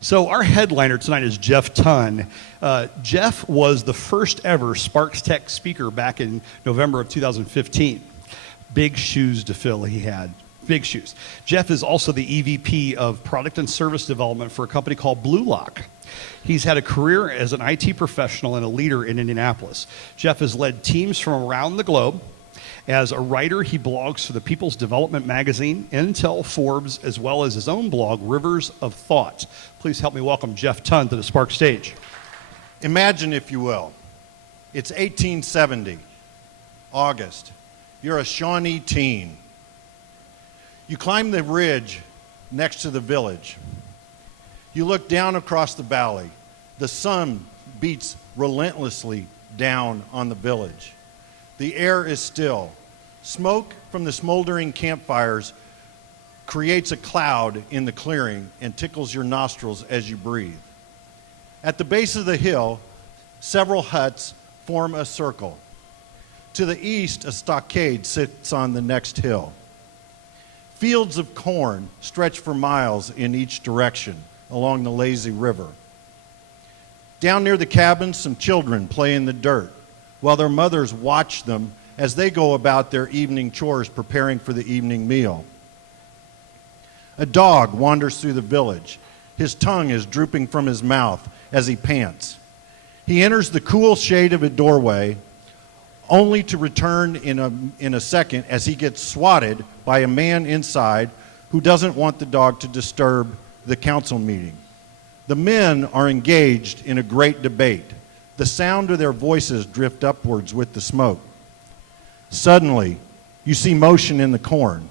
So our headliner tonight is Jeff Tunn. Jeff was the first ever Sparks Tech speaker back in November of 2015. Big shoes to fill he had. Big shoes. Jeff is also the EVP of Product and Service Development for a company called Blue Lock. He's had a career as an IT professional and a leader in Indianapolis. Jeff has led teams from around the globe. As a writer, he blogs for the People's Development Magazine, Intel, Forbes, as well as his own blog, Rivers of Thought. Please help me welcome Jeff Tunn to the Spark stage. Imagine, if you will, it's 1870, August. You're a Shawnee teen. You climb the ridge next to the village. You look down across the valley. The sun beats relentlessly down on the village. The air is still. Smoke from the smoldering campfires creates a cloud in the clearing and tickles your nostrils as you breathe. At the base of the hill, several huts form a circle. To the east, a stockade sits on the next hill. Fields of corn stretch for miles in each direction along the lazy river. Down near the cabins, some children play in the dirt while their mothers watch them as they go about their evening chores preparing for the evening meal. A dog wanders through the village. His tongue is drooping from his mouth as he pants. He enters the cool shade of a doorway, only to return in a second as he gets swatted by a man inside who doesn't want the dog to disturb the council meeting. The men are engaged in a great debate. The sound of their voices drift upwards with the smoke. Suddenly, you see motion in the corn.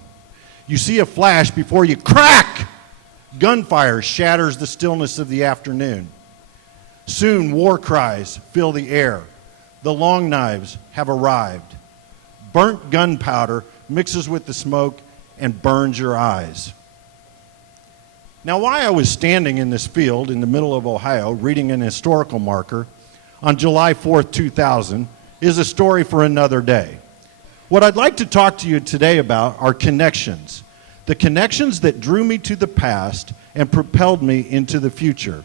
You see a flash before you, crack! Gunfire shatters the stillness of the afternoon. Soon, war cries fill the air. The long knives have arrived. Burnt gunpowder mixes with the smoke and burns your eyes. Now, why I was standing in this field in the middle of Ohio reading an historical marker on July 4th, 2000 is a story for another day. What I'd like to talk to you today about are connections. The connections that drew me to the past and propelled me into the future.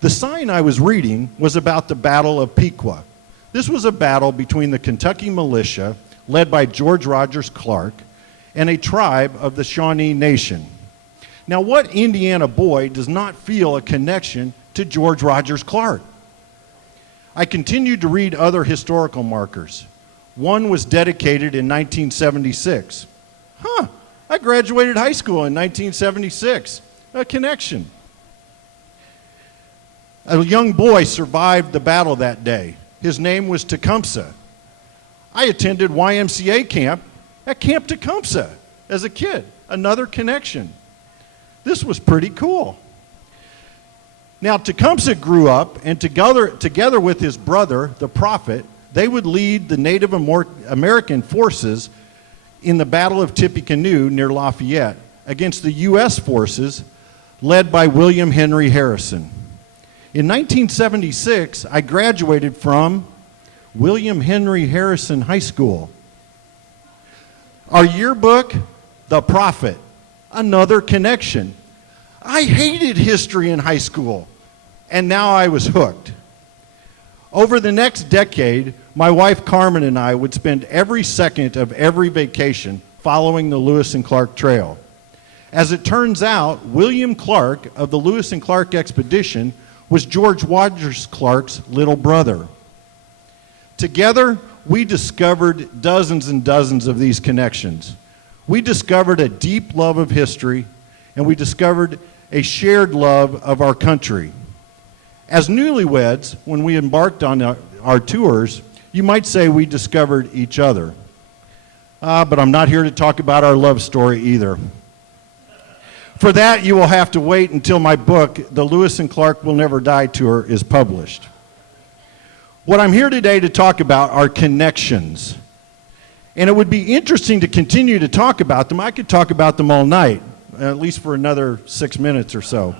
The sign I was reading was about the Battle of Pequod. This was a battle between the Kentucky militia, led by George Rogers Clark, and a tribe of the Shawnee Nation. Now, what Indiana boy does not feel a connection to George Rogers Clark? I continued to read other historical markers. One was dedicated in 1976. I graduated high school in 1976. A connection. A young boy survived the battle that day. His name was Tecumseh. I attended YMCA camp at Camp Tecumseh as a kid. Another connection. This was pretty cool. Now, Tecumseh grew up, and together with his brother, the prophet, they would lead the Native American forces in the Battle of Tippecanoe near Lafayette against the U.S. forces led by William Henry Harrison. In 1976, I graduated from William Henry Harrison High School. Our yearbook, The Prophet, another connection. I hated history in high school, and now I was hooked. Over the next decade, my wife Carmen and I would spend every second of every vacation following the Lewis and Clark Trail. As it turns out, William Clark of the Lewis and Clark expedition was George Rogers Clark's little brother. Together, we discovered dozens and dozens of these connections. We discovered a deep love of history, and we discovered a shared love of our country. As newlyweds, when we embarked on our tours, you might say we discovered each other. But I'm not here to talk about our love story either. For that, you will have to wait until my book, The Lewis and Clark Will Never Die Tour, is published. What I'm here today to talk about are connections. And it would be interesting to continue to talk about them. I could talk about them all night, at least for another 6 minutes or so.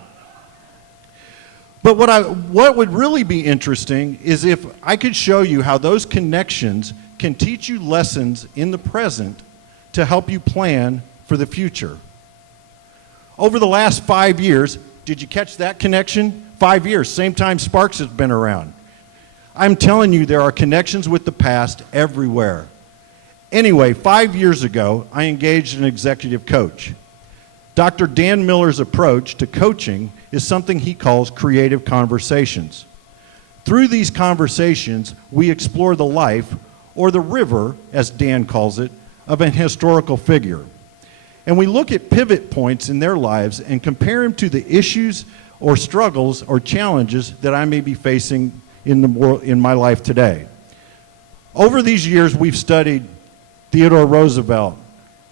But what would really be interesting is if I could show you how those connections can teach you lessons in the present to help you plan for the future. Over the last 5 years, Did you catch that connection? 5 years, same time Sparks has been around. I'm telling you, there are connections with the past everywhere. Anyway, 5 years ago, I engaged an executive coach. Dr. Dan Miller's approach to coaching is something he calls creative conversations. Through these conversations, we explore the life, or the river, as Dan calls it, of an historical figure. And we look at pivot points in their lives and compare them to the issues or struggles or challenges that I may be facing in the world, in my life today. Over these years, we've studied Theodore Roosevelt,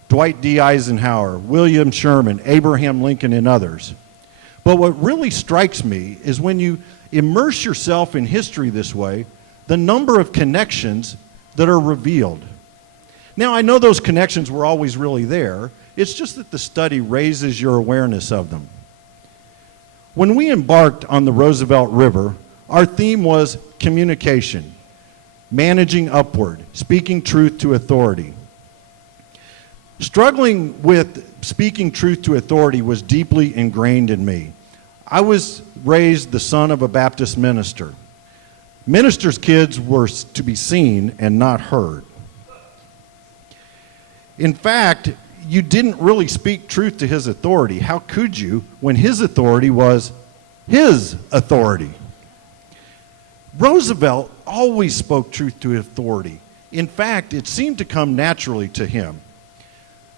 Dwight D. Eisenhower, William Sherman, Abraham Lincoln, and others. But what really strikes me is when you immerse yourself in history this way, the number of connections that are revealed. Now, I know those connections were always really there. It's just that the study raises your awareness of them. When we embarked on the Roosevelt River, our theme was communication, managing upward, speaking truth to authority. Struggling with speaking truth to authority was deeply ingrained in me. I was raised the son of a Baptist minister. Ministers' kids were to be seen and not heard. In fact, you didn't really speak truth to his authority. How could you when his authority was his authority? Roosevelt always spoke truth to authority. In fact, it seemed to come naturally to him.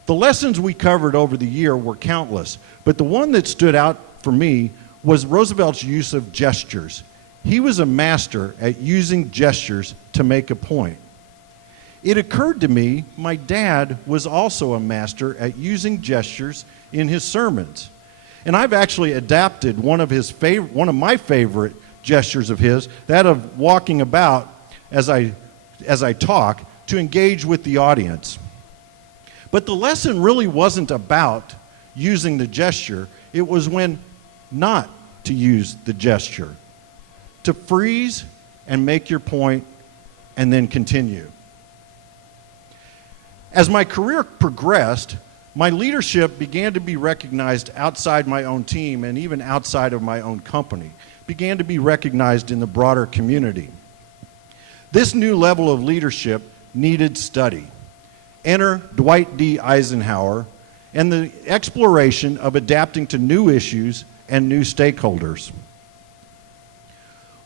The lessons we covered over the year were countless, but the one that stood out for me was Roosevelt's use of gestures. He was a master at using gestures to make a point. It occurred to me my dad was also a master at using gestures in his sermons. And I've actually adapted one of my favorite gestures of his, that of walking about as I talk, to engage with the audience. But the lesson really wasn't about using the gesture. It was when not to use the gesture. To freeze and make your point and then continue. As my career progressed, my leadership began to be recognized outside my own team and even outside of my own company, began to be recognized in the broader community. This new level of leadership needed study. Enter Dwight D. Eisenhower and the exploration of adapting to new issues and new stakeholders.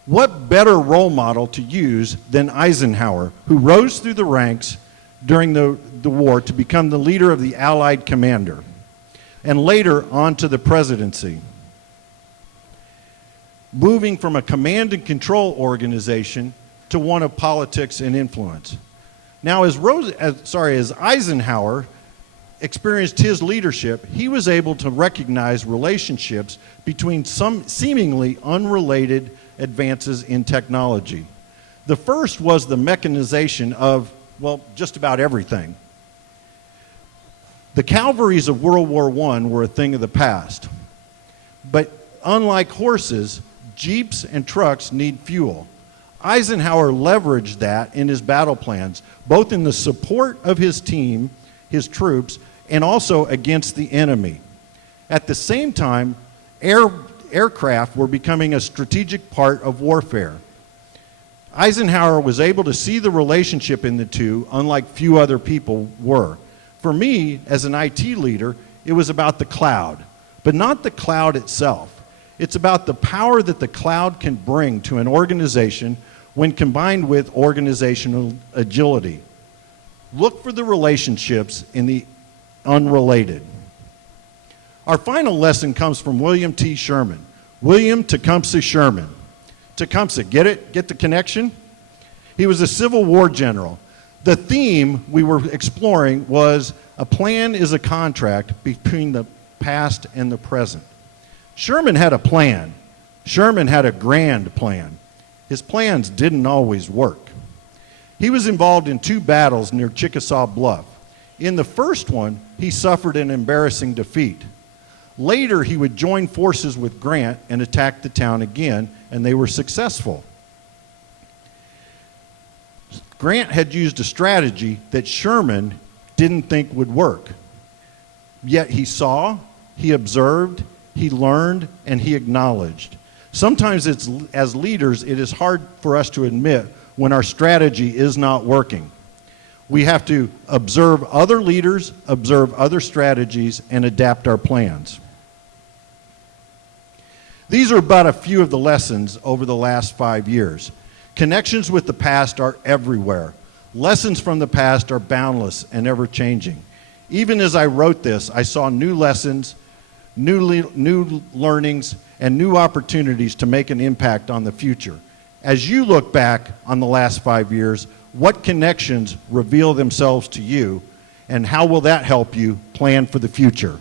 What better role model to use than Eisenhower, who rose through the ranks during the war to become the leader of the Allied commander, and later on to the presidency, moving from a command and control organization to one of politics and influence. Now, as Eisenhower experienced his leadership, he was able to recognize relationships between some seemingly unrelated advances in technology. The first was the mechanization of, well, just about everything. The cavalries of World War I were a thing of the past. But unlike horses, jeeps and trucks need fuel. Eisenhower leveraged that in his battle plans, both in the support of his team, his troops, and also against the enemy. At the same time, aircraft were becoming a strategic part of warfare. Eisenhower was able to see the relationship in the two, unlike few other people were. For me, as an IT leader, it was about the cloud, but not the cloud itself. It's about the power that the cloud can bring to an organization when combined with organizational agility. Look for the relationships in the unrelated. Our final lesson comes from William T. Sherman. William Tecumseh Sherman. Tecumseh, get it? Get the connection? He was a Civil War general. The theme we were exploring was a plan is a contract between the past and the present. Sherman had a plan. Sherman had a grand plan. His plans didn't always work. He was involved in 2 battles near Chickasaw Bluff. In the first one, he suffered an embarrassing defeat. Later, he would join forces with Grant and attack the town again, and they were successful. Grant had used a strategy that Sherman didn't think would work. Yet he saw, he observed, he learned, and he acknowledged. Sometimes as leaders, it is hard for us to admit when our strategy is not working. We have to observe other leaders, observe other strategies, and adapt our plans. These are but a few of the lessons over the last 5 years. Connections with the past are everywhere. Lessons from the past are boundless and ever-changing. Even as I wrote this, I saw new lessons, new learnings, and new opportunities to make an impact on the future. As you look back on the last 5 years, what connections reveal themselves to you, and how will that help you plan for the future?